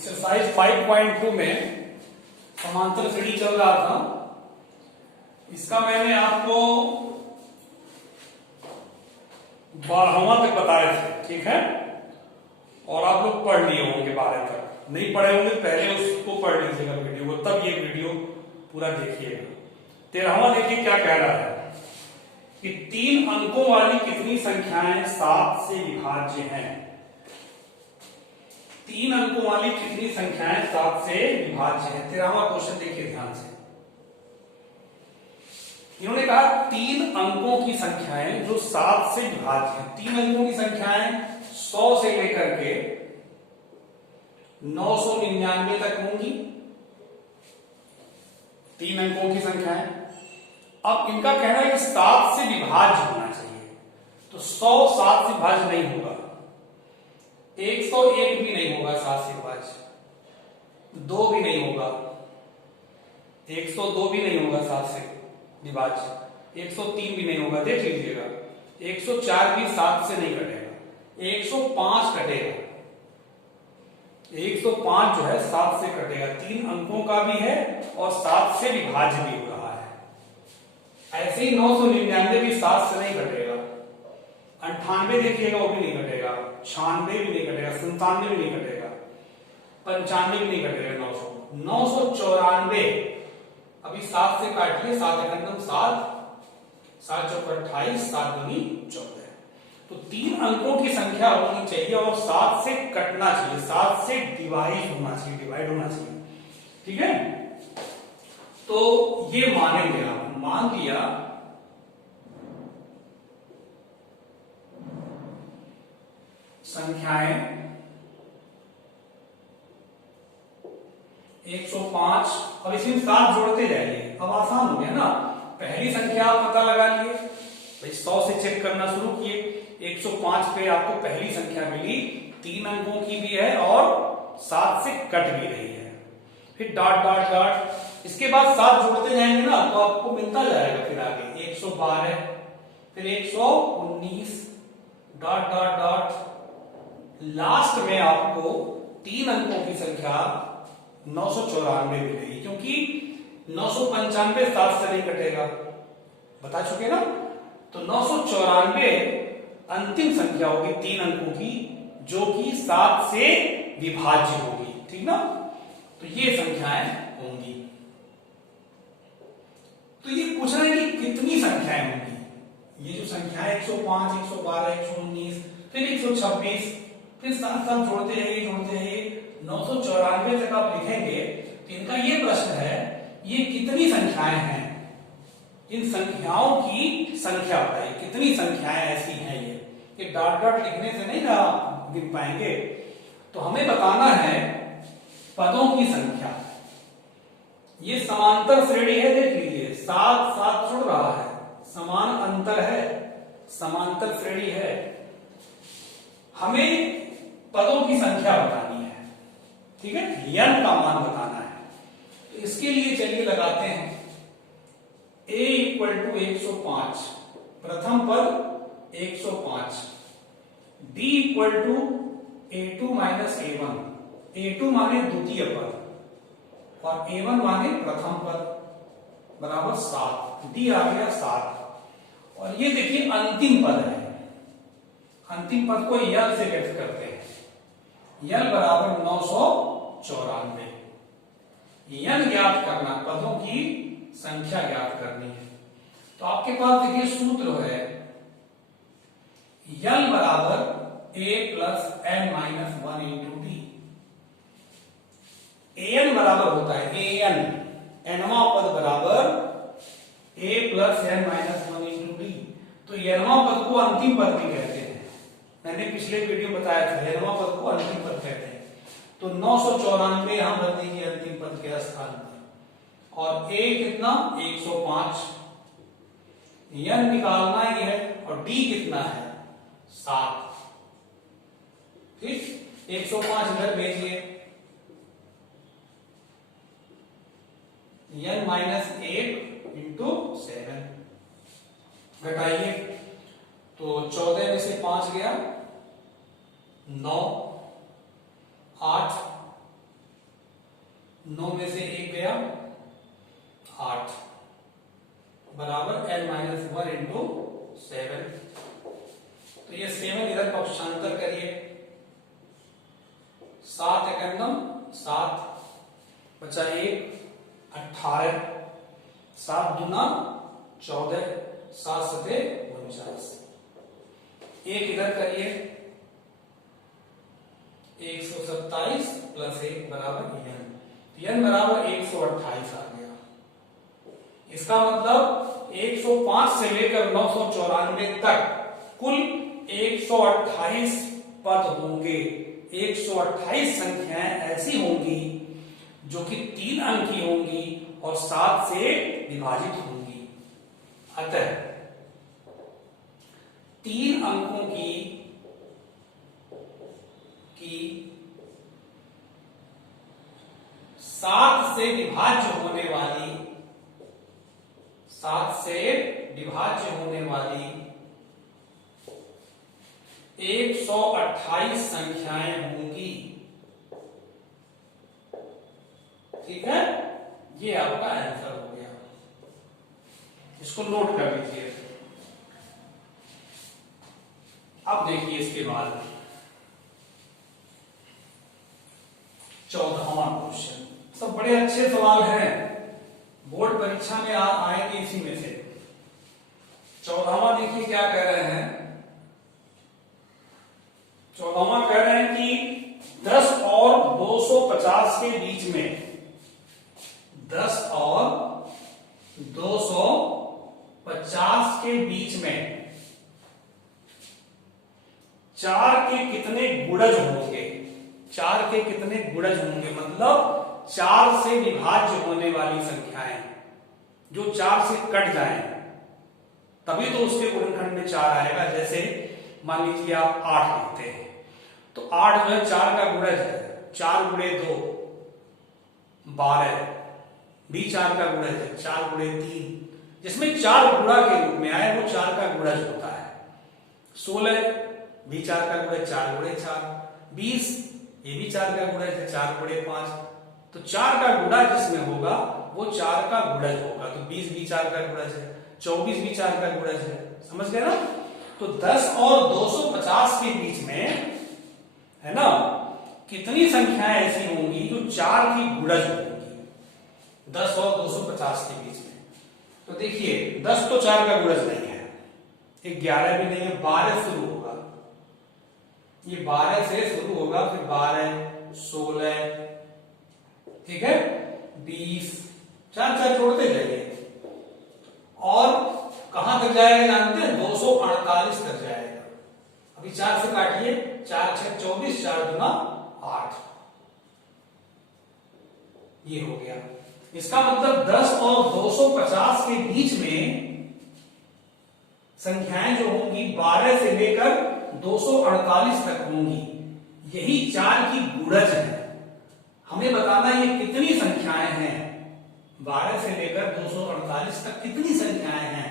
Exercise 5.2 में समांतर श्रेणी चल रहा था। इसका मैंने आपको 12वां तक बताए थे, ठीक है, और आप लोग पढ़ लिए होंगे 12 तक। नहीं पढ़े होंगे पहले उसको पढ़ लीजिएगा वीडियो को, तब ये वीडियो पूरा देखिएगा। 13वां देखिए क्या कह रहा है कि 3 अंकों वाली कितनी संख्याएं 7 से विभाज्य हैं। 3 अंकों वाली कितनी संख्याएं 7 से विभाज्य है। 13वां क्वेश्चन देखिए ध्यान से। इन्होंने कहा 3 अंकों की संख्याएं जो 7 से विभाज्य है। 3 अंकों की संख्याएं 100 से लेकर के 999 तक होंगी। 3 अंकों की संख्याएं। अब इनका कहना है कि 7 से विभाज्य होना चाहिए, तो 100 7 से विभाज्य नहीं होगा, 101 भी नहीं होगा 7 से विभाज्य, 2 भी नहीं होगा, 102 भी नहीं होगा 7 से विभाज्य, 103 भी नहीं होगा। देख लीजिएगा 104 भी 7 से नहीं कटेगा, 105 कटेगा, 105 जो है 7 से कटेगा। 3 अंकों का भी है और 7 से विभाज्य भी हो रहा है। ऐसे ही 999 भी 7 से नहीं कटेगा, 98 देखिएगा वो भी नहीं कटेगा, 96 भी नहीं कटेगा, 97 भी नहीं कटेगा, 95 भी नहीं कटेगा, 994 अभी 7 से काटिए, 7 एकम 7, 7 चौक 28, 7 दूनी 14। तो 3 अंकों की संख्या होनी चाहिए और 7 से कटना चाहिए, 7 से डिवाइड होना चाहिए, ठीक है। तो ये मानेंगे आप, मान लिया संख्याएं 105, अब इसमें 7 जोड़ते जाइए। अब आसान हो गया ना, पहली संख्या आप पता लगा लिए, भाई 100 से चेक करना शुरू किए, 105 पे आपको पहली संख्या मिली, 3 अंकों की भी है और 7 से कट भी रही है। फिर डॉट डॉट डॉट, इसके बाद 7 जोड़ते जाएंगे ना तो आपको मिलता जाएगा। फिर आगे 112, फिर 119, डॉट डॉट डॉट, लास्ट में आपको 3 अंकों की संख्या 994 मिलेगी, क्योंकि 995 7 से नहीं कटेगा, बता चुके ना। तो 994 अंतिम संख्या होगी 3 अंकों की, जो कि 7 से विभाज्य होगी, ठीक ना। तो ये संख्याएं होंगी। तो ये पूछ रहे हैं कि कितनी संख्याएं होंगी। ये जो संख्याएं 105, 112, 119, फिर 126, फिर साथ साथ जोड़ते जाइए 994 तक आप लिखेंगे। तो इनका ये प्रश्न है, ये कितनी संख्याएं हैं, इन संख्याओं की संख्या बताइए, कितनी संख्याएं ऐसी हैं। ये डॉट डॉट लिखने से नहीं ना गिन पाएंगे, तो हमें बताना है पदों की संख्या। ये समांतर श्रेणी है, देख लीजिए 7 7 जुड़ रहा है, समान अंतर है, समांतर श्रेणी है। हमें पदों की संख्या बतानी है, ठीक है, n का मान बताना है। तो इसके लिए चलिए लगाते हैं a = 105, प्रथम पद 105, d = a2 - a1, a2 माने द्वितीय पद और a1 माने प्रथम पद, बराबर 7, d आ गया 7। और ये देखिए अंतिम पद है, अंतिम पद को यल से व्यक्त करते हैं, यल बराबर 994। यल ज्ञात करना, पदों की संख्या ज्ञात करनी है। तो आपके पास देखिए सूत्र है, यल बराबर a + n - 1 × d। an बराबर होता है an, nवां पद बराबर a + n - 1 × d। तो nवां पद को अंतिम पद भी कहते हैं, मैंने पिछले वीडियो में बताया था, nवां पद को अंतिम पद कहते हैं। तो 994 यहां रख दीजिए अंतिम पद के स्थान पर, और a कितना 105, n निकालना ही है, और d कितना है 7। ठीक, 105 इधर भेजिए, n - 8 × 7 घटाइए, तो 14 में से 5 गया 9, 8, 9 में से 1 गया 8 बराबर n-1 इंटू 7। तो ये 7 इधर पक्षांतर करिए, 7 एकम 7 बचा 1 18, 7 दूना 14, 7 सते 49। एक इधर करिए, 127 प्लस 1 बराबर n बराबर 128 आ गया। इसका मतलब 105 से लेकर 994 तक कुल 128 पद होंगे। 128 संख्याएं ऐसी होंगी जो कि 3 अंक की होंगी और 7 से विभाजित होंगी। अतः 3 अंकों की 7 से विभाज्य होने वाली 128 संख्याएं होंगी। ठीक है, ये आपका आंसर हो गया। इसको नोट कर लीजिए। अब देखिए इसके बाद 14वां क्वेश्चन। सब बड़े अच्छे सवाल हैं, बोर्ड परीक्षा में आएंगे इसी में से। 14वां देखिए क्या कह रहे हैं। 14वां कह रहे हैं कि 10 और 250 के बीच में, 10 और 250 के बीच में 4 के कितने गुणज होंगे। 4 के कितने गुणज होंगे मतलब 4 से विभाज्य होने वाली संख्याएं जो 4 से कट जाएं, तभी तो उसके गुणनखंड में 4 आएगा। जैसे मान लीजिए आप 8 लिखते हैं तो 8 जो है 4 का गुणज है, 4 गुणे 2 12, भी 4 का गुणज है, 4 गुणे 3, जिसमें 4 गुणा के रूप में आए वो 4 का गुणज होता है। 16 भी 4 का गुणज, 4 गुणे 4, 20 ये भी 4 का गुणज है, 4 गुणे 5। तो 4 का गुणा जिसमें होगा वो 4 का गुणज होगा। तो 20 भी 4 का गुणज है, 24 भी 4 का गुणज है। समझ गए ना। तो 10 और 250 के बीच में है ना कितनी संख्याएं ऐसी होंगी जो 4 की गुणज होंगी 10 और 250 के बीच में। तो देखिए 10 तो 4 का गुणज नहीं है, 11 भी नहीं है, 12 शुरू होगा। ये 12 से शुरू होगा, फिर 12 16, ठीक है, 20, 4 जोड़ते जाइए और कहां तक जाएगा जानते हैं, 248 तक जाएगा। अभी 4 से काटिए, 4 6 24, 4 दूना 8, ये हो गया। इसका मतलब 10 और 250 के बीच में संख्याएं जो होंगी 12 से लेकर 248 तक होंगी। यही 4 की गुणज है। हमें बताना ये कितनी संख्याएं हैं, 12 से लेकर 248 तक कितनी संख्याएं हैं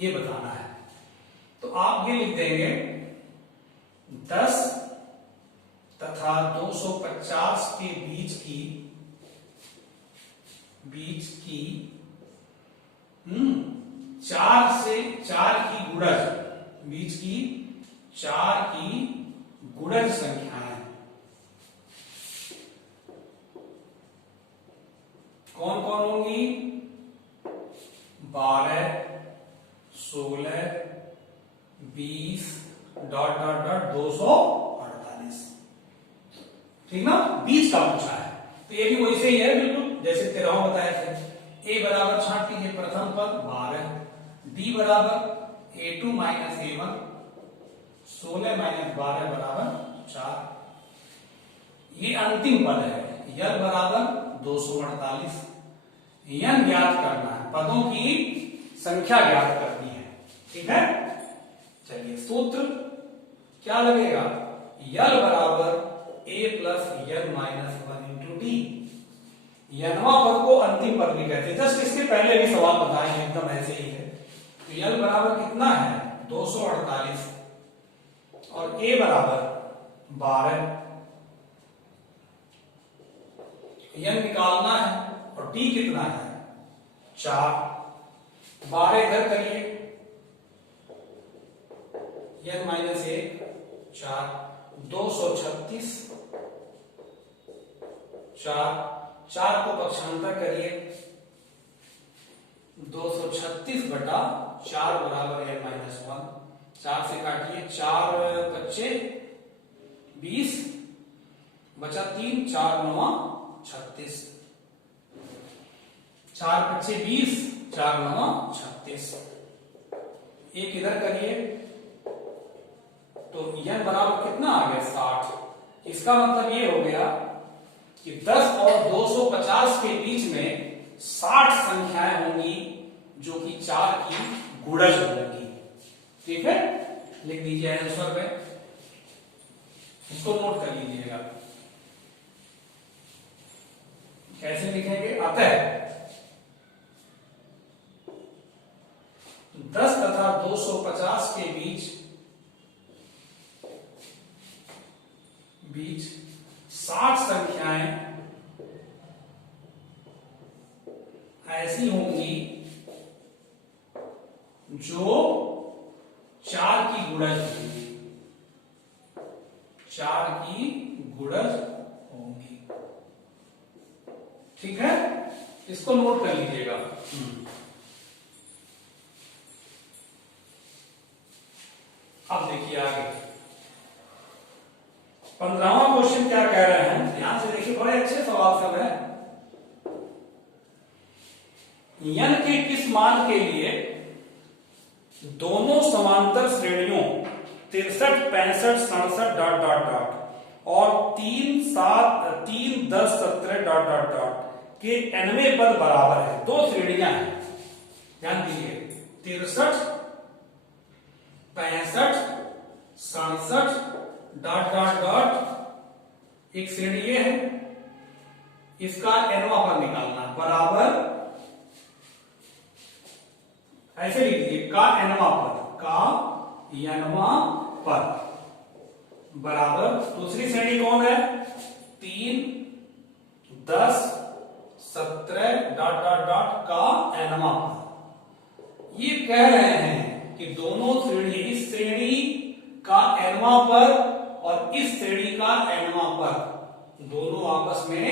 ये बताना है। तो आप ये लिख देंगे 10 तथा 250 के बीच की 4 से 4 की गुणज, बीच की 4 की गुणज संख्याएं कौन कौन होंगी, 12 16 20 डॉट डॉट डॉट 248। ठीक ना, 20 का पूछा है तो ये भी वैसे ही है बिल्कुल जैसे 13 बताया थे। a बराबर छांट लीजिए, प्रथम पद 12, d बराबर a2 माइनस a1, 16 माइनस 12 बराबर 4। ये अंतिम पद है, n बराबर 248। n ज्ञात करना है, पदों की संख्या ज्ञात करनी है। ठीक है, चलिए सूत्र क्या लगेगा, यल बराबर a plus n minus 1 into D. नवा पद को अंतिम पद भी कहते हैं, जस्ट इसके पहले भी सवाल बताए हैं, एकदम ऐसे ही है। तो यल बराबर कितना है 248 और a बराबर 12। n निकालना और डी कितना है 4, 12 इधर करिए, n माइनस 1 4, 236 4 को पक्षांतर करिए, 236 बटा 4 बराबर n माइनस 1, 4 से काटिए, 4 बच्चे 20 बचा 3, 4 9 36, 4 बच्चे 20, 4 9 36, एक इधर करिए तो n बराबर कितना आ गया 60। इसका मतलब ये हो गया कि 10 और 250 के बीच में 60 संख्याएं होंगी जो कि 4 की गुणज होंगी। ठीक है, लिख दीजिए आंसर पे, इसको नोट कर लीजिएगा। कैसे लिखेंगे, अतः 10 तथा 250 के बीच 60 संख्याएं ऐसी होंगी जो 4 की गुणज होंगी, 4 की गुणज होंगी। ठीक है, इसको नोट कर लीजिएगा। अब देखिए आगे 15वां क्वेश्चन क्या कह रहे हैं, ध्यान से देखिए, बड़े अच्छे सवाल सब है। n के किस मान के लिए दोनों समांतर श्रेणियों 63, 65, 67 डॉट डॉट डॉट और 3, 7, 3, 10, 17 डॉट डॉट डॉट के nवें पद बराबर है। दो श्रेणियां हैं, ध्यान दीजिए, 63, 65, 67 डॉट डॉट डॉट एक श्रेणी ये है, इसका nवां पद निकालना बराबर, ऐसे लिख दीजिए, का nवां पद, का nवां पद बराबर दूसरी श्रेणी कौन है 3, 10, 17 डॉट डॉट डॉट का nवां पद। ये कह रहे हैं कि दोनों श्रेणी, इस श्रेणी का nवां पद और इस श्रेणी का nवां पद दोनों आपस में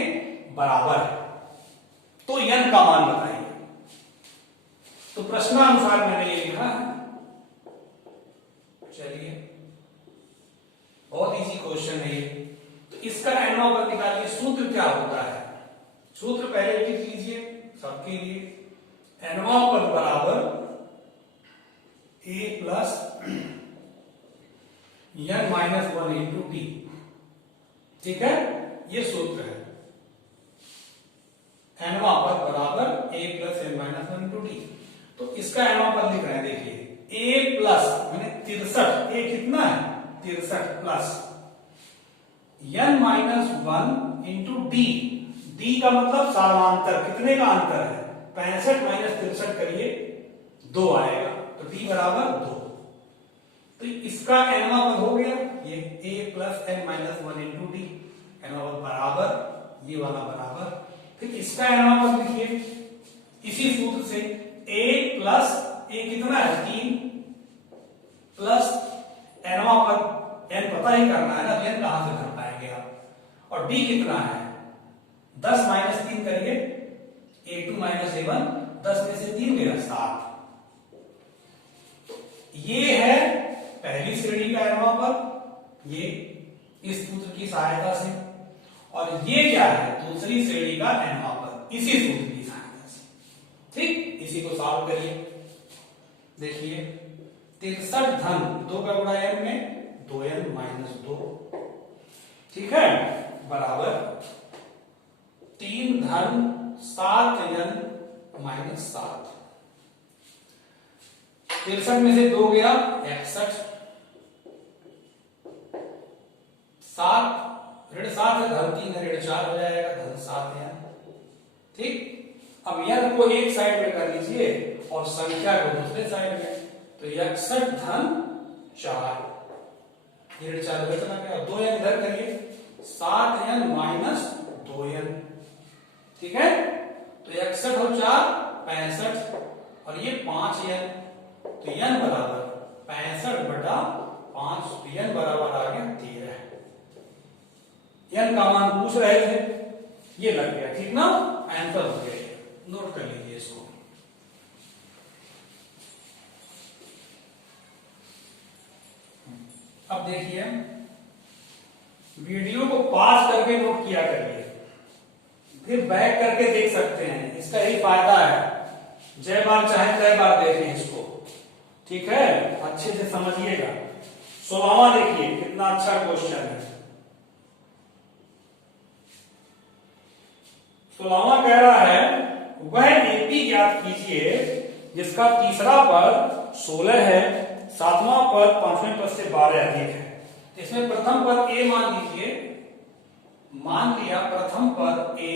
बराबर है, तो n का मान बताइए। तो प्रश्नानुसार मैंने ये लिखा है। चलिए, बहुत इजी क्वेश्चन है ये। तो इसका nवां पद निकालिए। सूत्र क्या होता है, सूत्र पहले लिख लीजिए सबके लिए, nवां पद बराबर a plus n minus 1 into T. ठीक है, ये सूत्र है, nवां पद बराबर a plus n minus 1 into T. तो इसका nवां पद लिख रहे हैं, देखिए a प्लस मैंने 63, a कितना है 63 plus n minus 1 into D. D का मतलब सामांतर, कितने का अंतर है 65 माइनस 63 करिए 2 आएगा, तो डी बराबर 2। तो इसका nवां पद हो गया ये a plus n minus 1 into D, nवां पद बराबर ये वाला बराबर। फिर इसका nवां पद लिखिए इसी सूत्र से, a प्लस a कितना है 3 प्लस nवां पद n पता ही करना है ना, तो n कहां से कर पाएंगे आप, और d कितना है 10 माइनस 3 करिए, a2 माइनस a1, 10 में से 3 गया 7। ये है पहली श्रेणी का nवां पद, ये इस सूत्र की सहायता से, और ये क्या है दूसरी श्रेणी का nवां पद, इसी सूत्र की सहायता से। ठीक, इसी को सॉल्व करिए। देखिए 63 धन 2 का गुणा n में 2n माइनस 2, ठीक है, बराबर 3 धन 7n माइनस 7। 63 में से 2 गया 61, 7 ऋण 7 है, धन 3 है, ऋण 4 हो जाएगा, धन 7 है। ठीक, अब n को एक साइड में कर लीजिए और संख्या को दूसरे साइड में, तो 61 धन 4, ये ऋण 4 उधर चला गया, 2n इधर करिए, 7n माइनस 2n। ठीक है, तो 61 और 4 65 और ये 5n, तो n बराबर 65/5, तो n बराबर आ गया 13। n का मान पूछ रहे थे, ये लग गया, ठीक ना, आंसर हो गया। नोट कर लीजिए इसको। अब देखिए, वीडियो को पॉज करके नोट किया करिए, फिर बैक करके देख सकते हैं, इसका यही फायदा है। जय बार चाहे कई बार देखें इसको, ठीक है, अच्छे से समझिएगा। 16वां देखिए कितना अच्छा क्वेश्चन है। 16वां कह रहा है वह एपी ज्ञात कीजिए जिसका तीसरा पद 16 है, सातवां पद पांचवें पद से 12 अधिक है। तो इसमें प्रथम पद ए मान लीजिए, मान लिया प्रथम पद ए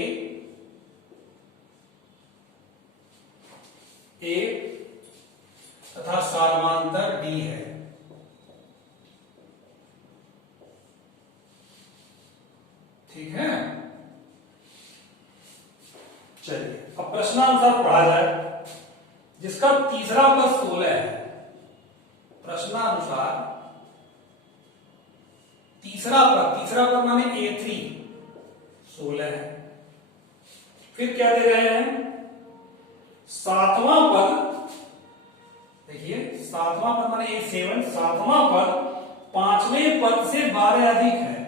तथा सार्वमांतर डी है। ठीक है, चलिए अब प्रश्नानुसार पढ़ा जाए। जिसका तीसरा पद 16 है, प्रश्नानुसार तीसरा पद माने A3 16 है। फिर क्या दे रहे हैं, सातवां पद, देखिए सातवां पद माने A7, सातवां पद पांचवें पद से 12 अधिक है,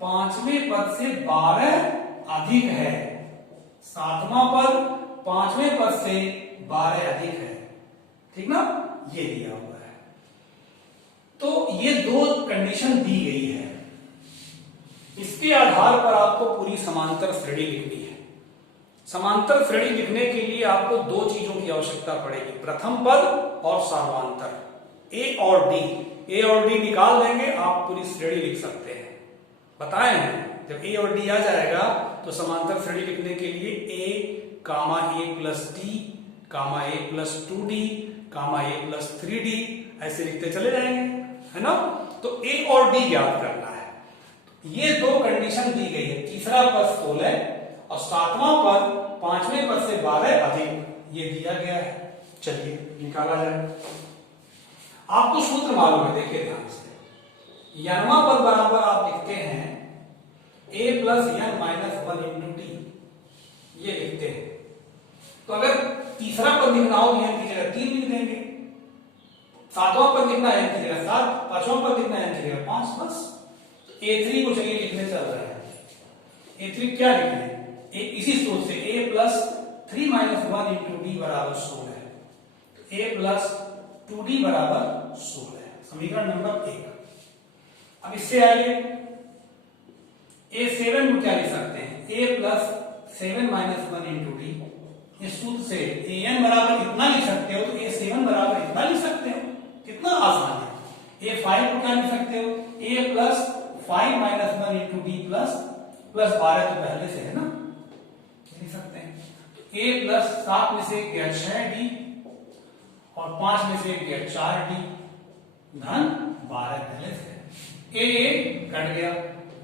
पांचवें पद से 12 अधिक है। सातवां पद पांचवें पद से 12 अधिक है, ठीक ना, ये दिया हुआ है। तो ये दो कंडीशन दी गई है, इसके आधार पर आपको पूरी समांतर श्रेणी लिखनी है। समांतर श्रेणी लिखने के लिए आपको दो चीजों की आवश्यकता पड़ेगी, प्रथम पद और सार्वमांतर। ए और डी निकाल देंगे, आप पूरी श्रेणी लिख सकते हैं। बताए हैं, जब ए और डी आ जाएगा तो समांतर श्रेणी लिखने के लिए ए कामा ए प्लस डी कामा ए प्लस 2d कामा ए प्लस 3d ऐसे लिखते चले जाएंगे, है ना। तो ए और डी ज्ञात करना है। ये दो कंडीशन दी गई है, तीसरा पद 16 और सातवां पद पांचवें पद से 12 अधिक, ये दिया गया है। चलिए निकाला जाए। आपको सूत्र मालूम है, देखिए ध्यान से। यनवा पद बराबर आप लिखते हैं a plus n minus 1 into T, ये लिखते हैं। तो अगर तीसरा पद लिखना हो n की जगह 3 लिख देंगे, सातवां पद लिखना है n की जगह 7, पांचवां पद लिखना है n की जगह 5, बस। तो A3 को चलिए लिखने चल रहा है। A3 क्या लिखें, इसी सूत्र से a plus 3 minus 1 into D बराबर 16 है, तो a प्लस 2d बराबर 16 है, समीकरण नंबर 1। अब इससे आइए, A7 को क्या लिख सकते हैं, a plus 7 minus 1 into D. इस सूत्र से an बराबर इतना लिख सकते हो, तो A7 बराबर इतना लिख सकते हो, कितना आसान है। A5 को क्या लिख सकते हो, a plus 5 minus 1 into D plus 12 तो पहले से है ना, लिख सकते हैं। तो a प्लस 7 में से गया 6d और 5 में से गया 4d धन 12 पहले से। a कट गया,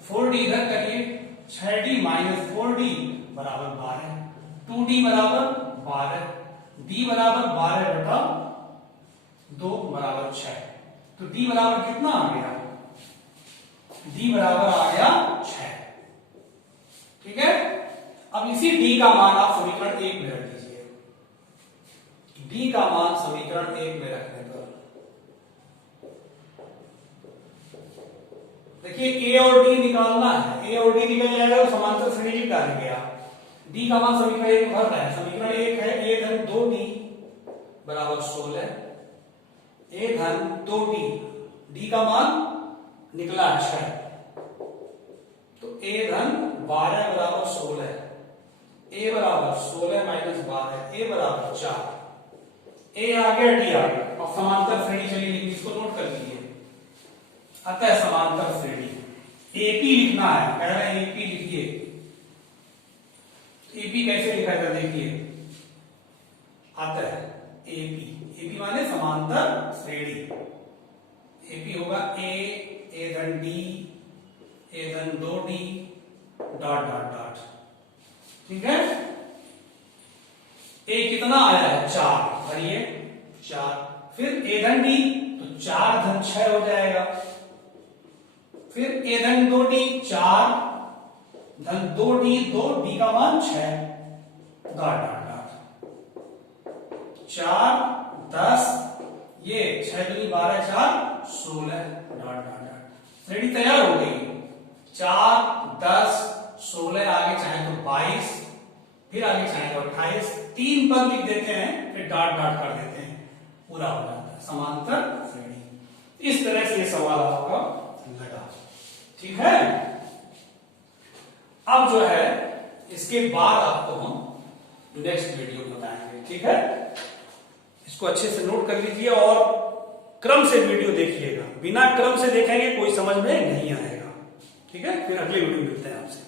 4d इधर करिए, 6d माइनस 4d बराबर 12, 2d बराबर 12, d बराबर 12/2 बराबर 6। तो d बराबर कितना आ गया, d बराबर आ गया 6। ठीक है, अब इसी d का मान आप समीकरण 1 में रख दीजिए। d का मान समीकरण 1 में रखने पर देखिए a और d निकालना है, a और d निकल जाएगा तो समांतर श्रेणी डालेंगे आप। d का मान समीकरण 1 भर रहा है, समीकरण 1 है a धन 2d बराबर 16, a धन 2d, d का मान निकला 6, तो a धन 12 बराबर 16, a बराबर 16 माइनस 12, a बराबर 4, a आ गया d आ गया। अब समांतर श्रेणी चलिए लिखिए, इसको नोट कर लीजिए। अतः समांतर श्रेणी एपी लिखना है, कह रहे हैं एपी लिखिए। एपी कैसे लिखा जाता है, देखिए अतः एपी माने समांतर श्रेणी। एपी होगा ए धन डी, ए धन 2d डॉट डॉट डॉट। ठीक है, ए कितना आया है 4, भरिए 4। फिर ए धन डी तो 4 धन 6 हो जाएगा। फिर ए धन 2d 4 धन 2d 2d का मान 6, डॉट डॉट डॉट 4 10 ये 6 दूनी 12 4 16 डॉट डॉट डॉट। रेडी, तैयार हो गई। 4 10 16 आगे चाहे तो 22, फिर आगे चाहे तो 28, 3 पद लिख देते हैं, फिर डॉट डॉट कर देते हैं, पूरा हो जाता है समांतर श्रेणी। इस तरह से ये सवाल आपका लगा, ठीक है। अब जो है इसके बाद आपको हम नेक्स्ट वीडियो बताएंगे, ठीक है। इसको अच्छे से नोट कर लीजिए और क्रम से वीडियो देखिएगा, बिना क्रम से देखेंगे कोई समझ में नहीं आएगा, ठीक है। फिर अगले वीडियो मिलते हैं आपसे।